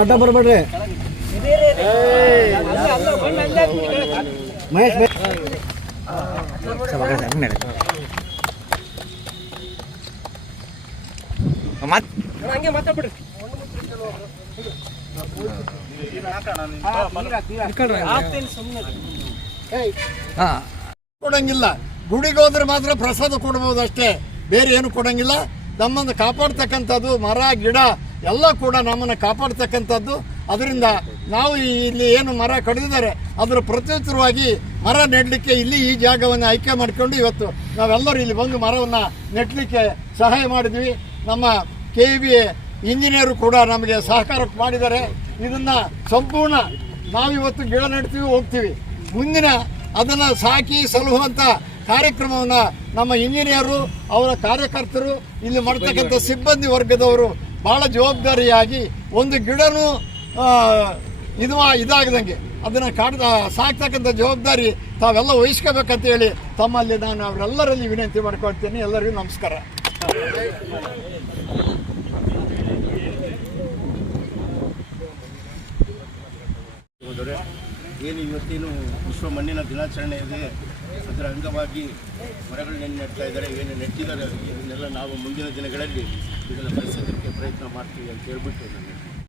ಅಡ್ಡ ಬರ್ಬೇಡ್ರಿ ಮಹೇಶ್ ಹಂಗೆ ಮಾತಾಡ್ಬಿಡ್ರಿ. ಕೊಡಂಗಿಲ್ಲ, ಗುಡಿಗೆ ಹೋದ್ರೆ ಮಾತ್ರ ಪ್ರಸಾದ ಕೊಡ್ಬೋದು ಅಷ್ಟೇ, ಬೇರೆ ಏನು ಕೊಡಂಗಿಲ್ಲ. ನಮ್ಮನ್ನು ಕಾಪಾಡ್ತಕ್ಕಂಥದ್ದು ಮರ ಗಿಡ ಎಲ್ಲ ಕೂಡ ನಮ್ಮನ್ನು ಕಾಪಾಡ್ತಕ್ಕಂಥದ್ದು. ಅದರಿಂದ ನಾವು ಇಲ್ಲಿ ಏನು ಮರ ಕಡಿದಿದ್ದಾರೆ ಅದರ ಪ್ರತ್ಯುತ್ತರವಾಗಿ ಮರ ನೆಡಲಿಕ್ಕೆ ಇಲ್ಲಿ ಈ ಜಾಗವನ್ನು ಆಯ್ಕೆ ಮಾಡಿಕೊಂಡು ಇವತ್ತು ನಾವೆಲ್ಲರೂ ಇಲ್ಲಿ ಬಂದು ಮರವನ್ನು ನೆಡಲಿಕ್ಕೆ ಸಹಾಯ ಮಾಡಿದ್ವಿ. ನಮ್ಮ KEB ಇಂಜಿನಿಯರು ಕೂಡ ನಮಗೆ ಸಹಕಾರ ಮಾಡಿದ್ದಾರೆ. ಇದನ್ನು ಸಂಪೂರ್ಣ ನಾವಿವತ್ತು ಗಿಡ ನೆಡ್ತೀವಿ ಹೋಗ್ತೀವಿ, ಮುಂದಿನ ಅದನ್ನು ಸಾಕಿ ಸಲಹುವಂಥ ಕಾರ್ಯಕ್ರಮವನ್ನು ನಮ್ಮ ಇಂಜಿನಿಯರು ಅವರ ಕಾರ್ಯಕರ್ತರು ಇಲ್ಲಿ ಮಾಡ್ತಕ್ಕಂಥ ಸಿಬ್ಬಂದಿ ವರ್ಗದವರು ಭಾಳ ಜವಾಬ್ದಾರಿಯಾಗಿ ಒಂದು ಗಿಡನೂ ಇದಾಗದಂಗೆ ಅದನ್ನು ಸಾಕ್ತಕ್ಕಂಥ ಜವಾಬ್ದಾರಿ ತಾವೆಲ್ಲ ವಹಿಸ್ಕೋಬೇಕಂತ ಹೇಳಿ ತಮ್ಮಲ್ಲಿ ನಾನು ಅವರೆಲ್ಲರಲ್ಲಿ ವಿನಂತಿ ಮಾಡ್ಕೊಳ್ತೇನೆ. ಎಲ್ಲರಿಗೂ ನಮಸ್ಕಾರ. ಏನು ಇವತ್ತೇನು ವಿಶ್ವ ಮಣ್ಣಿನ ದಿನಾಚರಣೆ ಇದೆ, ಅದರ ಅಂಗವಾಗಿ ಮರಗಳನ್ನೇನು ನೆಡ್ತಾ ಇದ್ದಾರೆ, ಏನು ನೆಟ್ಟಿದ್ದಾರೆ, ಇದನ್ನೆಲ್ಲ ನಾವು ಮುಂದಿನ ದಿನಗಳಲ್ಲಿ ಇದನ್ನು ಬೆಳೆಸೋದಕ್ಕೆ ಪ್ರಯತ್ನ ಮಾಡ್ತೀವಿ ಅಂತ ಹೇಳ್ಬಿಟ್ಟು